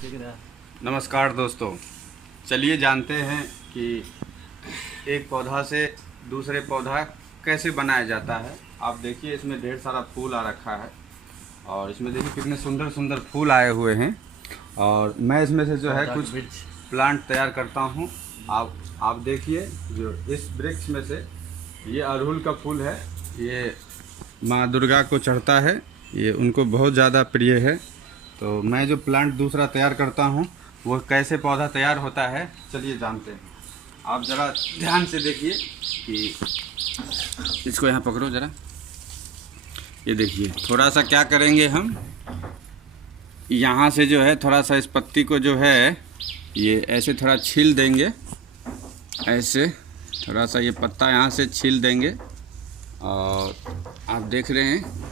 नमस्कार दोस्तों, चलिए जानते हैं कि एक पौधा से दूसरे पौधा कैसे बनाया जाता है। आप देखिए इसमें ढेर सारा फूल आ रखा है और इसमें देखिए कितने सुंदर सुंदर फूल आए हुए हैं और मैं इसमें से जो है कुछ प्लांट तैयार करता हूँ। आप देखिए जो इस वृक्ष में से ये अड़हुल का फूल है, ये माँ दुर्गा को चढ़ता है, ये उनको बहुत ज़्यादा प्रिय है। तो मैं जो प्लांट दूसरा तैयार करता हूँ वो कैसे पौधा तैयार होता है, चलिए जानते हैं। आप ज़रा ध्यान से देखिए कि इसको यहाँ पकड़ो ज़रा, ये देखिए थोड़ा सा क्या करेंगे हम, यहाँ से जो है थोड़ा सा इस पत्ती को जो है ये ऐसे थोड़ा छील देंगे, ऐसे थोड़ा सा ये पत्ता यहाँ से छील देंगे। और आप देख रहे हैं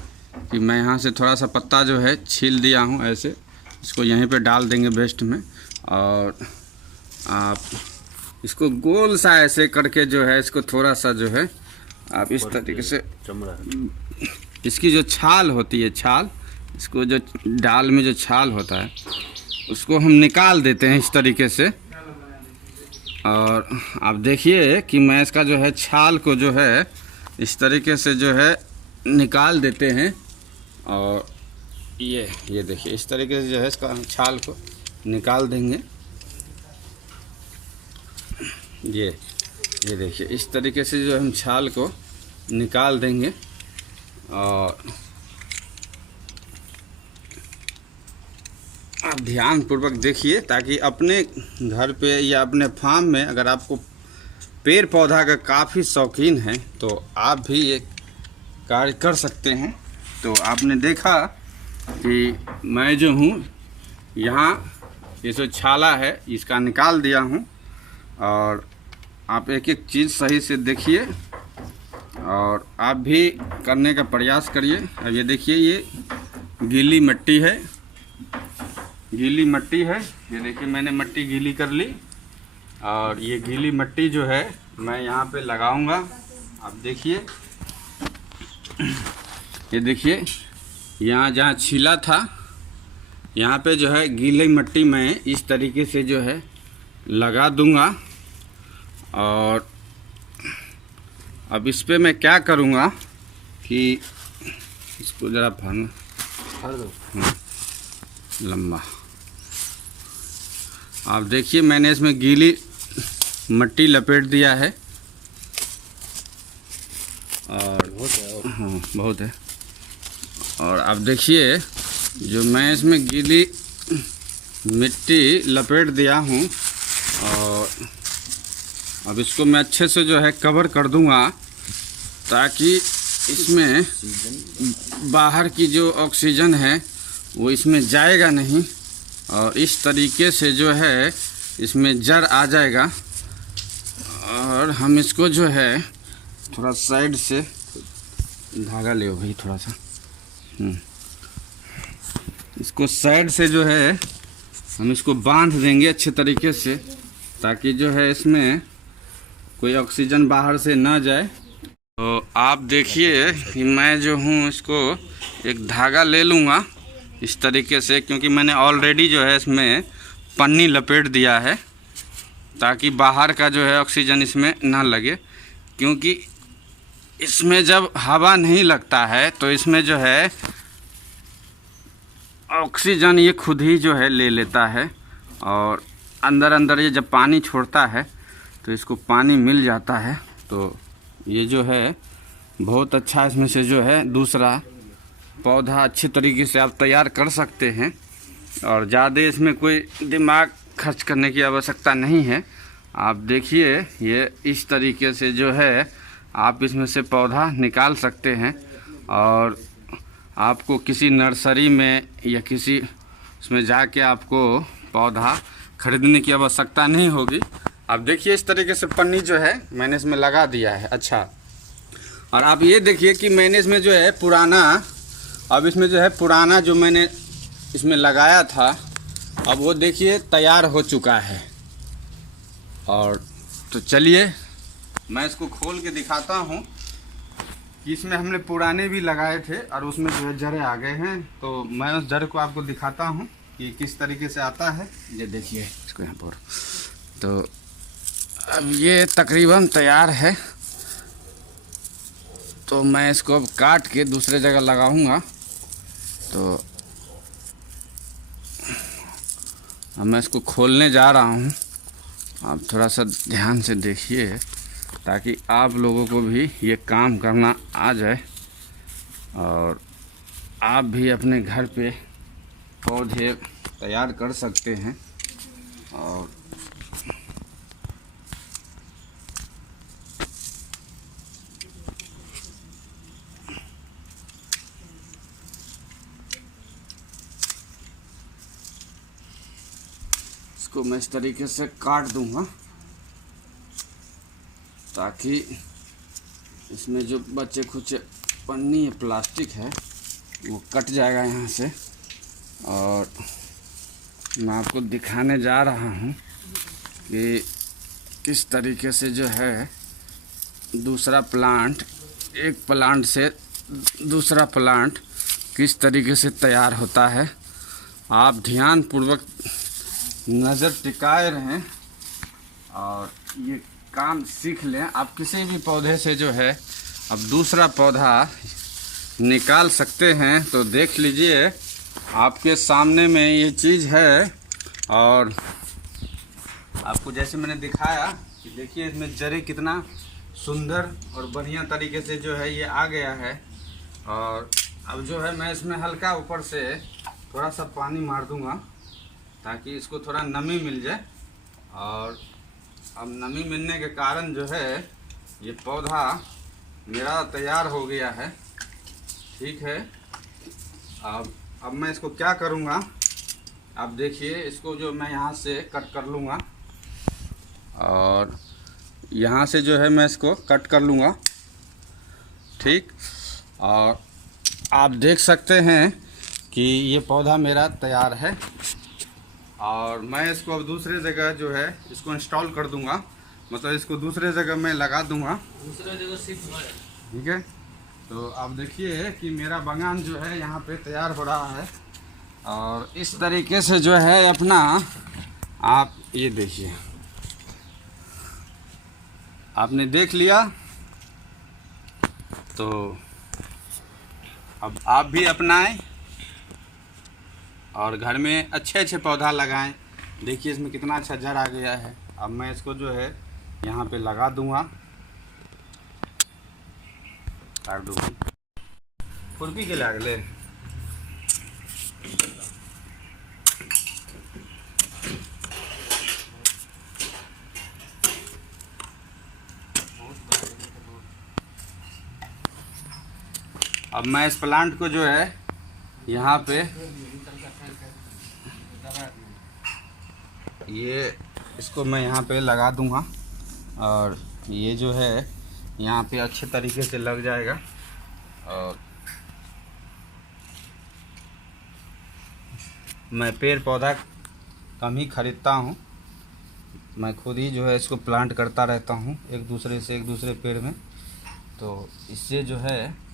कि मैं यहाँ से थोड़ा सा पत्ता जो है छील दिया हूँ, ऐसे इसको यहीं पे डाल देंगे वेस्ट में। और आप इसको गोल सा ऐसे करके जो है इसको थोड़ा सा जो है आप इस तरीके से, इसकी जो छाल होती है, छाल, इसको जो डाल में जो छाल होता है उसको हम निकाल देते हैं इस तरीके से। और आप देखिए कि मैं इसका जो है छाल को जो है इस तरीके से जो है निकाल देते हैं। और ये देखिए इस तरीके से जो है इसका छाल को निकाल देंगे। ये देखिए इस तरीके से जो हम छाल को निकाल देंगे। और आप ध्यान पूर्वक देखिए ताकि अपने घर पे या अपने फार्म में अगर आपको पेड़ पौधा का काफ़ी शौकीन है तो आप भी ये कार्य कर सकते हैं। तो आपने देखा कि मैं जो हूँ यहाँ ये जो छाला है इसका निकाल दिया हूँ। और आप एक एक चीज़ सही से देखिए और आप भी करने का प्रयास करिए। अब ये देखिए ये गीली मिट्टी है, गीली मिट्टी है, ये देखिए मैंने मिट्टी गीली कर ली। और ये गीली मिट्टी जो है मैं यहाँ पे लगाऊंगा। आप देखिए, ये देखिए यहाँ जहाँ छीला था यहाँ पे जो है गीली मिट्टी मैं इस तरीके से जो है लगा दूंगा। और अब इस पे मैं क्या करूँगा कि इसको ज़रा फाड़ दो लंबा। आप देखिए मैंने इसमें गीली मिट्टी लपेट दिया है और बहुत है। और अब देखिए जो मैं इसमें गीली मिट्टी लपेट दिया हूँ और अब इसको मैं अच्छे से जो है कवर कर दूँगा ताकि इसमें बाहर की जो ऑक्सीजन है वो इसमें जाएगा नहीं। और इस तरीके से जो है इसमें जड़ आ जाएगा। और हम इसको जो है थोड़ा साइड से धागा ले भाई, थोड़ा सा इसको साइड से जो है हम इसको बांध देंगे अच्छे तरीके से ताकि जो है इसमें कोई ऑक्सीजन बाहर से ना जाए। तो आप देखिए कि मैं जो हूँ इसको एक धागा ले लूँगा इस तरीके से, क्योंकि मैंने ऑलरेडी जो है इसमें पन्नी लपेट दिया है ताकि बाहर का जो है ऑक्सीजन इसमें ना लगे। क्योंकि इसमें जब हवा नहीं लगता है तो इसमें जो है ऑक्सीजन ये खुद ही जो है ले लेता है। और अंदर अंदर ये जब पानी छोड़ता है तो इसको पानी मिल जाता है। तो ये जो है बहुत अच्छा इसमें से जो है दूसरा पौधा अच्छे तरीके से आप तैयार कर सकते हैं। और ज़्यादा इसमें कोई दिमाग खर्च करने की आवश्यकता नहीं है। आप देखिए ये इस तरीके से जो है आप इसमें से पौधा निकाल सकते हैं। और आपको किसी नर्सरी में या किसी उसमें जाके आपको पौधा खरीदने की आवश्यकता नहीं होगी। आप देखिए इस तरीके से पन्नी जो है मैंने इसमें लगा दिया है। अच्छा, और आप ये देखिए कि मैंने इसमें जो है पुराना, अब इसमें जो है पुराना जो मैंने इसमें लगाया था अब वो देखिए तैयार हो चुका है। और तो चलिए मैं इसको खोल के दिखाता हूँ कि इसमें हमने पुराने भी लगाए थे और उसमें जो है जड़ें आ गए हैं। तो मैं उस जड़ को आपको दिखाता हूँ। कि किस तरीके से आता है। ये देखिए इसको यहाँ पर। तो अब ये तकरीबन तैयार है, तो मैं इसको अब काट के दूसरे जगह लगाऊंगा। तो अब मैं इसको खोलने जा रहा हूँ, आप थोड़ा सा ध्यान से देखिए ताकि आप लोगों को भी ये काम करना आ जाए और आप भी अपने घर पे पौधे तैयार कर सकते हैं। और इसको मैं इस तरीके से काट दूंगा ताकि इसमें जो बचे कुछ पन्नी है, प्लास्टिक है, वो कट जाएगा यहाँ से। और मैं आपको दिखाने जा रहा हूँ कि किस तरीके से जो है दूसरा प्लांट, एक प्लांट से दूसरा प्लांट किस तरीके से तैयार होता है। आप ध्यानपूर्वक नज़र टिकाए रहें और ये काम सीख लें। आप किसी भी पौधे से जो है अब दूसरा पौधा निकाल सकते हैं। तो देख लीजिए आपके सामने में ये चीज़ है, और आपको जैसे मैंने दिखाया कि देखिए इसमें जड़ें कितना सुंदर और बढ़िया तरीके से जो है ये आ गया है। और अब जो है मैं इसमें हल्का ऊपर से थोड़ा सा पानी मार दूंगा ताकि इसको थोड़ा नमी मिल जाए। और अब नमी मिलने के कारण जो है ये पौधा मेरा तैयार हो गया है। ठीक है, अब मैं इसको क्या करूँगा, आप देखिए इसको जो मैं यहाँ से कट कर लूँगा और यहाँ से जो है मैं इसको कट कर लूँगा। ठीक, और आप देख सकते हैं कि ये पौधा मेरा तैयार है। और मैं इसको अब दूसरे जगह जो है इसको इंस्टॉल कर दूँगा, मतलब इसको दूसरे जगह मैं लगा दूँगा, दूसरे जगह शिफ्ट हो। ठीक है, तो आप देखिए कि मेरा बागान जो है यहाँ पे तैयार हो रहा है। और इस तरीके से जो है अपना, आप ये देखिए, आपने देख लिया। तो अब आप भी अपनाएं और घर में अच्छे अच्छे पौधा लगाएं। देखिए इसमें कितना अच्छा जड़ आ गया है। अब मैं इसको जो है यहाँ पे लगा दूंगा, काट दूँगी खुरपी के लागले। अब मैं इस प्लांट को जो है यहाँ पे ये इसको मैं यहाँ पे लगा दूँगा और ये जो है यहाँ पे अच्छे तरीके से लग जाएगा। और मैं पेड़ पौधा कम ही खरीदता हूँ, मैं खुद ही जो है इसको प्लांट करता रहता हूँ एक दूसरे से एक दूसरे पेड़ में। तो इससे जो है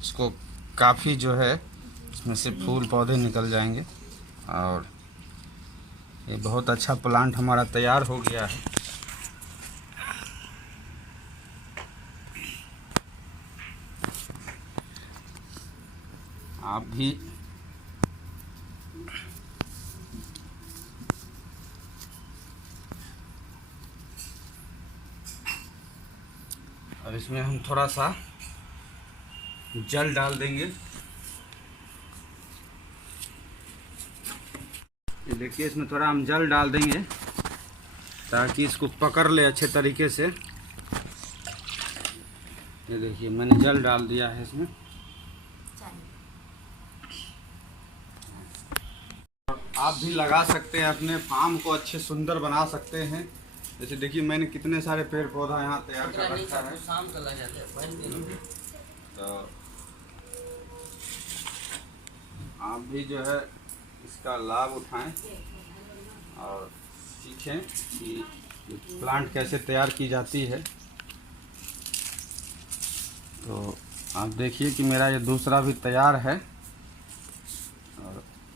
इसको काफ़ी जो है इसमें से फूल पौधे निकल जाएंगे और ये बहुत अच्छा प्लांट हमारा तैयार हो गया है। आप भी अब इसमें हम थोड़ा सा जल डाल देंगे। ये देखिए इसमें थोड़ा हम जल डाल देंगे ताकि इसको पकड़ ले अच्छे तरीके से। ये देखिए मैंने जल डाल दिया है इसमें। आप भी लगा सकते हैं, अपने फार्म को अच्छे सुंदर बना सकते हैं। जैसे देखिए मैंने कितने सारे पेड़ पौधा यहाँ तैयार कर रखा है। तो आप भी जो है इसका लाभ उठाएं और सीखें कि प्लांट कैसे तैयार की जाती है। तो आप देखिए कि मेरा ये दूसरा भी तैयार है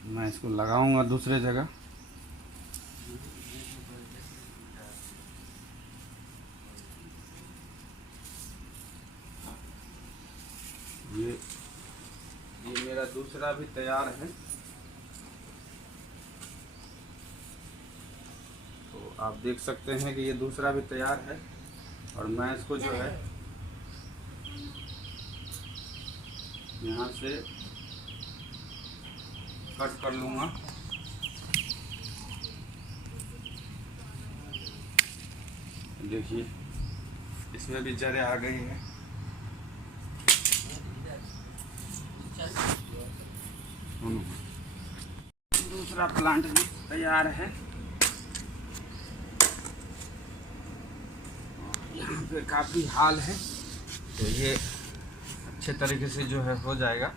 मैं इसको लगाऊंगा दूसरे जगह। ये मेरा दूसरा भी तैयार है। तो आप देख सकते हैं कि ये दूसरा भी तैयार है और मैं इसको जो है यहाँ से कट कर लूँगा। देखिए इसमें भी जड़ें आ गई है। दूसरा प्लांट भी तैयार है। यहाँ पे काफ़ी हाल है, तो ये अच्छे तरीके से जो है हो जाएगा।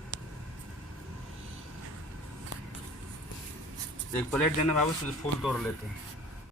एक प्लेट देना बाबू, से फूल तोड़ लेते हैं।